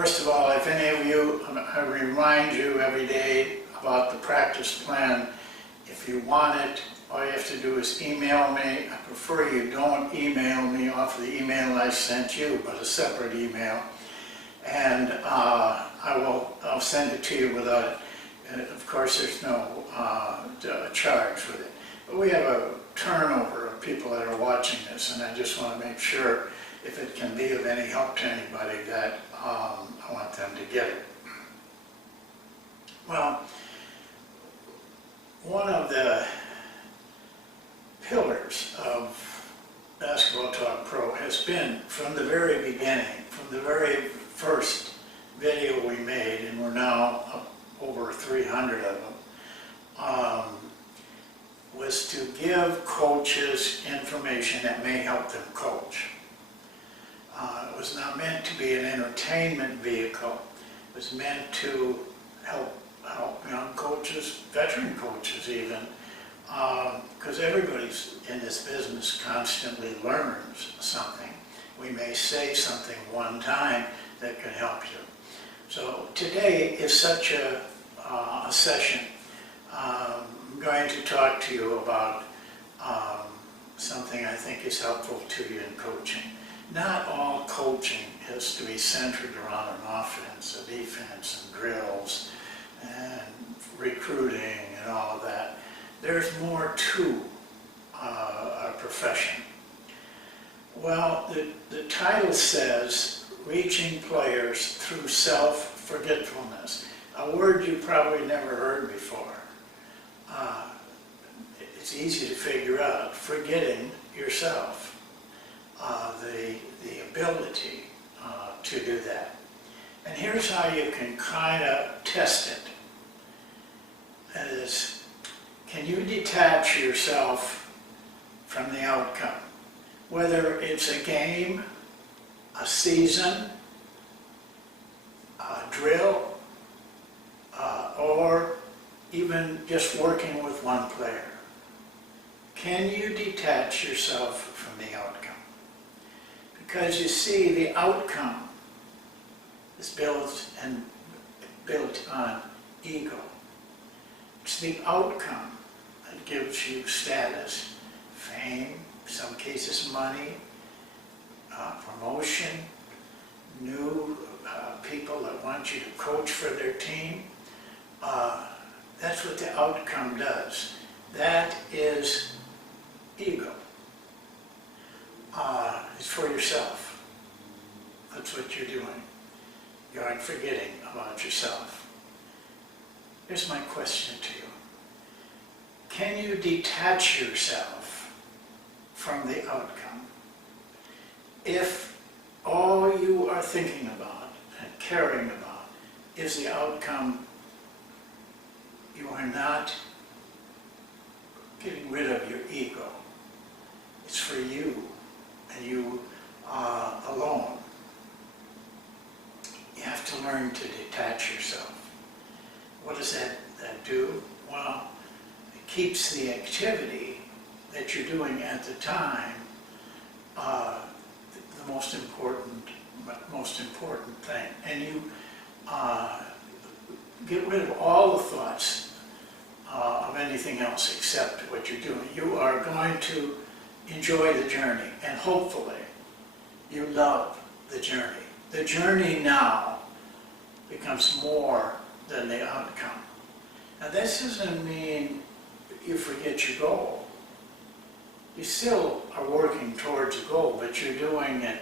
First of all, if any of you, I remind you every day about the practice plan. If you want it, all you have to do is email me. I prefer you don't email me off the email I sent you, but a separate email. And I'll send it to you without it. And of course, there's no charge with it. But we have a turnover of people that are watching this, and I just want to make sure, if it can be of any help to anybody, that I want them to get it. Well, one of the pillars of Basketball Talk Pro has been, from the very beginning, from the very first video we made, and we're now up over 300 of them, was to give coaches information that may help them coach. It was not meant to be an entertainment vehicle. It was meant to help young coaches, veteran coaches even, because everybody's in this business constantly learns something. We may say something one time that can help you. So today is such a session. I'm going to talk to you about something I think is helpful to you in coaching. Not all coaching has to be centered around an offense, a defense, and drills, and recruiting, and all of that. There's more to our profession. Well, the title says, Reaching Players Through Self-Forgetfulness, a word you probably never heard before. It's easy to figure out, forgetting yourself. The ability to do that. And here's how you can kind of test it. That is, can you detach yourself from the outcome? Whether it's a game, a season, a drill, or even just working with one player. Can you detach yourself from the outcome? Because you see, the outcome is built on ego. It's the outcome that gives you status, fame, in some cases money, promotion, new people that want you to coach for their team. That's what the outcome does. That is ego. It's for yourself. That's what you're doing. You aren't forgetting about yourself. Here's my question to you. Can you detach yourself from the outcome? If all you are thinking about and caring about is the outcome, you are not getting rid of your ego. It's for you, and you alone. You have to learn to detach yourself. What does that do? Well, it keeps the activity that you're doing at the time the most important thing. And you get rid of all the thoughts of anything else except what you're doing. You are going to enjoy the journey, and hopefully you love the journey. The journey now becomes more than the outcome. Now this doesn't mean you forget your goal. You still are working towards a goal, but you're doing it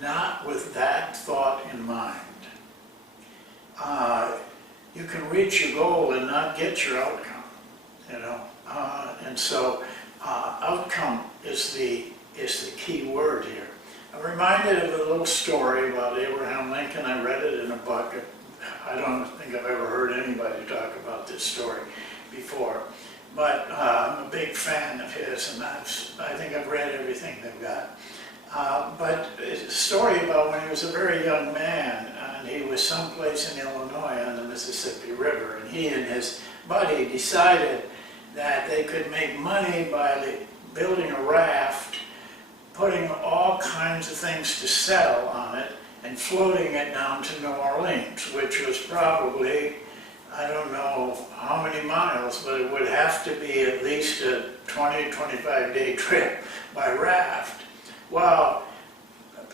not with that thought in mind. You can reach your goal and not get your outcome, you know. And so outcome is the key word here. I'm reminded of a little story about Abraham Lincoln. I read it in a book. I don't think I've ever heard anybody talk about this story before. But I'm a big fan of his, and I think I've read everything they've got. But it's a story about when he was a very young man, and he was someplace in Illinois on the Mississippi River, and he and his buddy decided that they could make money by building a raft, putting all kinds of things to sell on it, and floating it down to New Orleans, which was probably, I don't know how many miles, but it would have to be at least a 20, 25-day trip by raft. Well,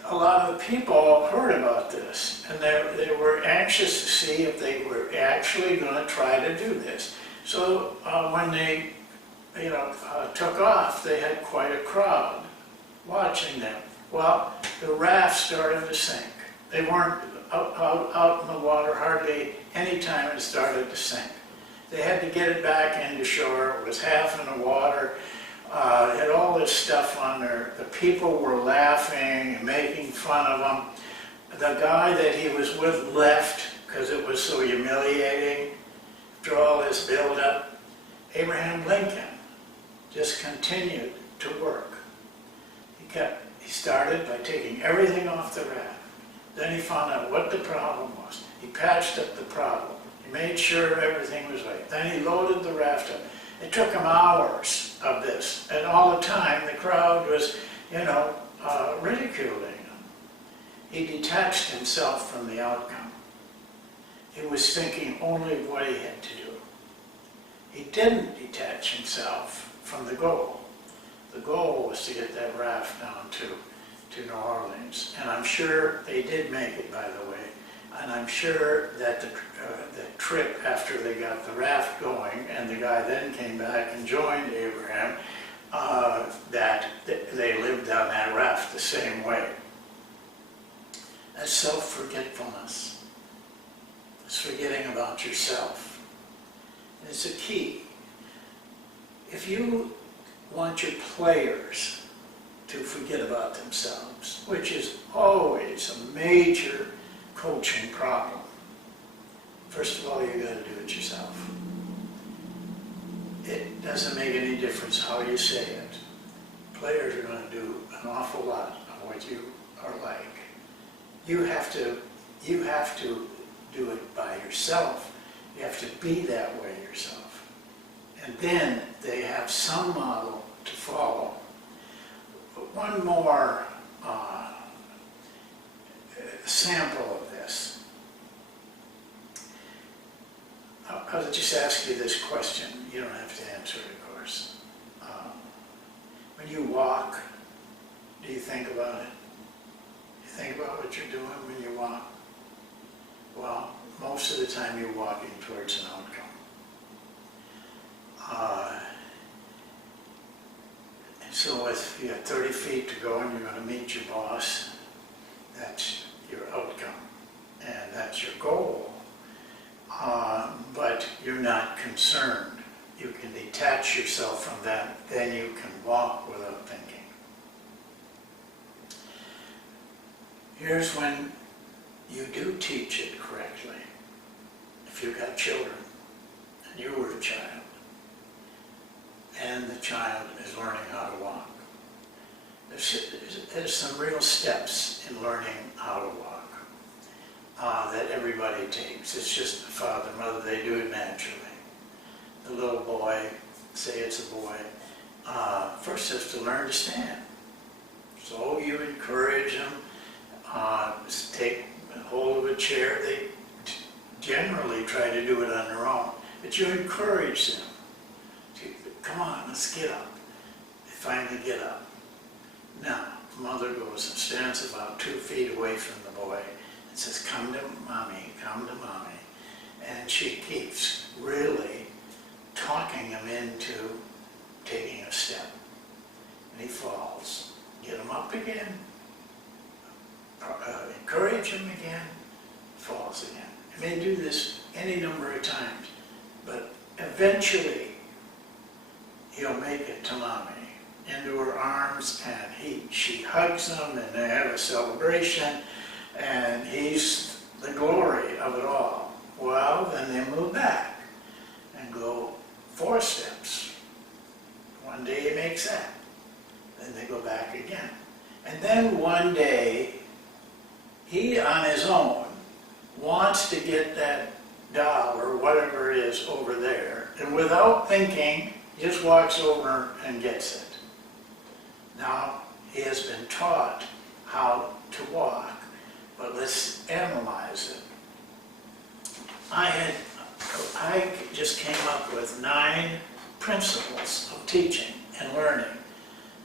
a lot of the people heard about this, and they were anxious to see if they were actually going to try to do this. So when they took off, they had quite a crowd watching them. Well, the raft started to sink. They weren't out in the water hardly any time it started to sink. They had to get it back into shore. It was half in the water. It had all this stuff on there. The people were laughing and making fun of him. The guy that he was with left because it was so humiliating after all this build-up. Abraham Lincoln just continued to work. He started by taking everything off the raft. Then he found out what the problem was. He patched up the problem. He made sure everything was right. Then he loaded the raft up. It took him hours of this. And all the time, the crowd was, ridiculing him. He detached himself from the outcome. He was thinking only of what he had to do. He didn't detach himself from the goal. The goal was to get that raft down to New Orleans. And I'm sure they did make it, by the way. And I'm sure that the trip after they got the raft going, and the guy then came back and joined Abraham, that they lived on that raft the same way. That's self-forgetfulness. It's forgetting about yourself. And it's a key. If you want your players to forget about themselves, which is always a major coaching problem. First of all, you got to do it yourself. It doesn't make any difference how you say it. Players are going to do an awful lot of what you are like. You have to do it by yourself. You have to be that way yourself. And then they have some model to follow. But one more sample of this. I'll just ask you this question. You don't have to answer it, of course. When you walk, do you think about it? You think about what you're doing when you walk? Well, most of the time you're walking towards an outcome. So if you have 30 feet to go and you're going to meet your boss, that's your outcome, and that's your goal. But you're not concerned. You can detach yourself from that, then you can walk without thinking. Here's when you do teach it correctly. If you've got children, and you were a child, and the child is learning how to walk. There's some real steps in learning how to walk that everybody takes. It's just the father, mother, they do it naturally. The little boy, say it's a boy, first has to learn to stand. So you encourage them, take hold of a chair. They generally try to do it on their own, but you encourage them. Come on, let's get up. They finally get up. Now, mother goes and stands about 2 feet away from the boy and says, come to mommy, come to mommy. And she keeps really talking him into taking a step. And he falls. Get him up again. Encourage him again. Falls again. You may do this any number of times, but eventually he'll make it to mommy, into her arms, and she hugs him, and they have a celebration, and he's the glory of it all. Well, then they move back and go 4 steps. One day he makes that. Then they go back again. And then one day, he on his own wants to get that doll or whatever it is over there, and without thinking, he just walks over and gets it. Now, he has been taught how to walk but let's analyze it. I just came up with 9 principles of teaching and learning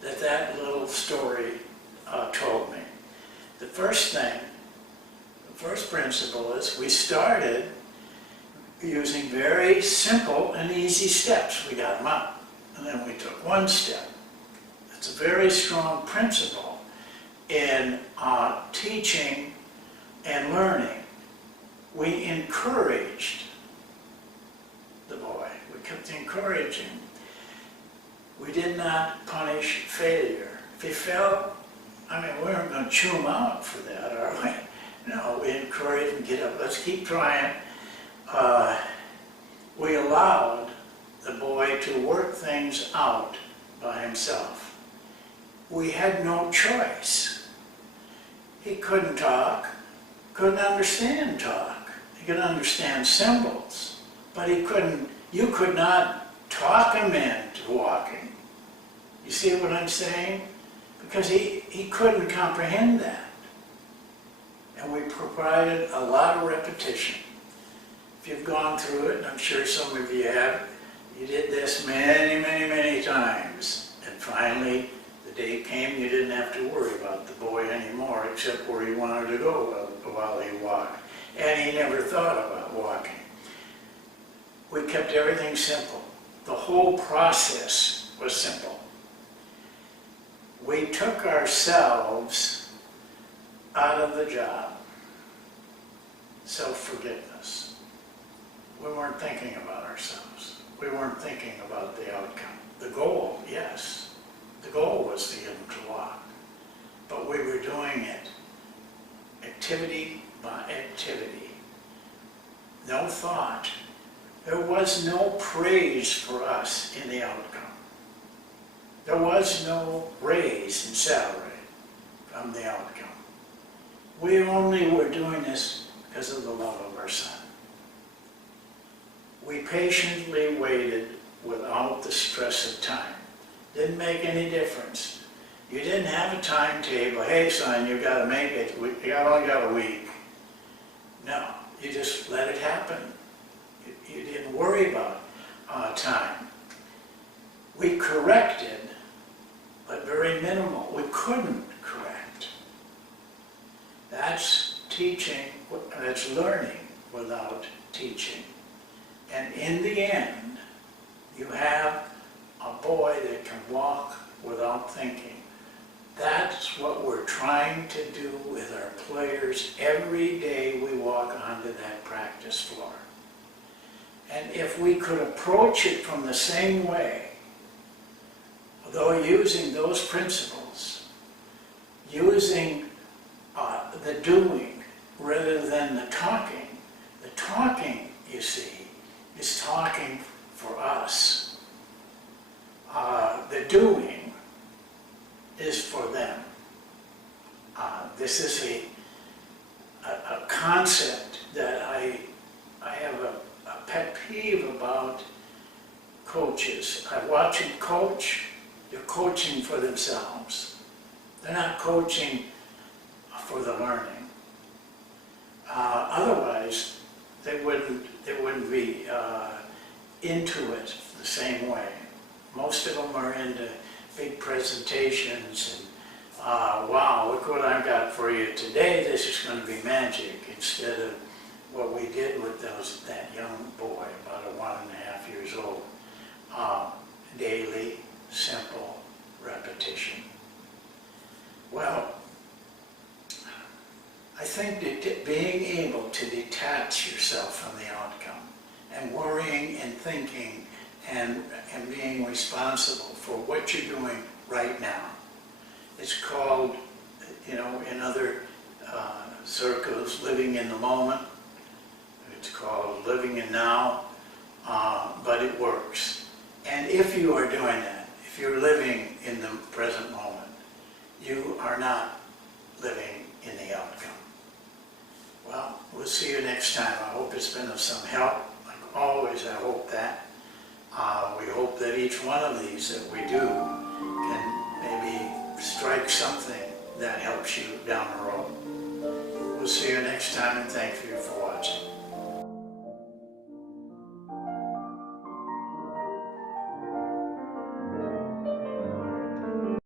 that little story told me. The first principle is we started using very simple and easy steps. We got them up, and then we took one step. It's a very strong principle in teaching and learning. We encouraged the boy. We kept encouraging. We did not punish failure. If he fell, I mean, we weren't going to chew him out for that, are we? No, we encouraged him, get up, let's keep trying. We allowed the boy to work things out by himself. We had no choice. He couldn't talk, couldn't understand talk. He could understand symbols, but you could not talk him into walking. You see what I'm saying? Because he couldn't comprehend that. And we provided a lot of repetition. If you've gone through it, and I'm sure some of you have, you did this many, many, many times. And finally, the day came you didn't have to worry about the boy anymore, except where he wanted to go while he walked. And he never thought about walking. We kept everything simple. The whole process was simple. We took ourselves out of the job. Self-forgiveness. We weren't thinking about ourselves. We weren't thinking about the outcome. The goal, yes. The goal was to get him to walk. But we were doing it activity by activity. No thought. There was no praise for us in the outcome. There was no raise in salary from the outcome. We only were doing this because of the love of our son. We patiently waited without the stress of time. Didn't make any difference. You didn't have a timetable. Hey son, you got to make it. You only got a week. No, you just let it happen. You didn't worry about time. We corrected, but very minimal. We couldn't correct. That's teaching, that's learning without teaching. And in the end, you have a boy that can walk without thinking. That's what we're trying to do with our players every day we walk onto that practice floor. And if we could approach it from the same way, although using those principles, using the doing rather than the talking, you see, is talking for us. The doing is for them. This is a concept that I have a pet peeve about coaches. I watch them coach. They're coaching for themselves. They're not coaching for the learning. Otherwise, they wouldn't be into it the same way. Most of them are into big presentations and wow, look what I've got for you today. This is going to be magic, instead of what we did with that young boy, about 1.5 years old. Daily, simple repetition. Well, I think that being able to detach yourself from the outcome and worrying and thinking and being responsible for what you're doing right now. It's called, in other circles, living in the moment. It's called living in now, but it works. And if you are doing that, if you're living in the present moment, you are not living in the outcome. Well, we'll see you next time. I hope it's been of some help. Like always, I hope that. We hope that each one of these that we do can maybe strike something that helps you down the road. We'll see you next time, and thank you for watching.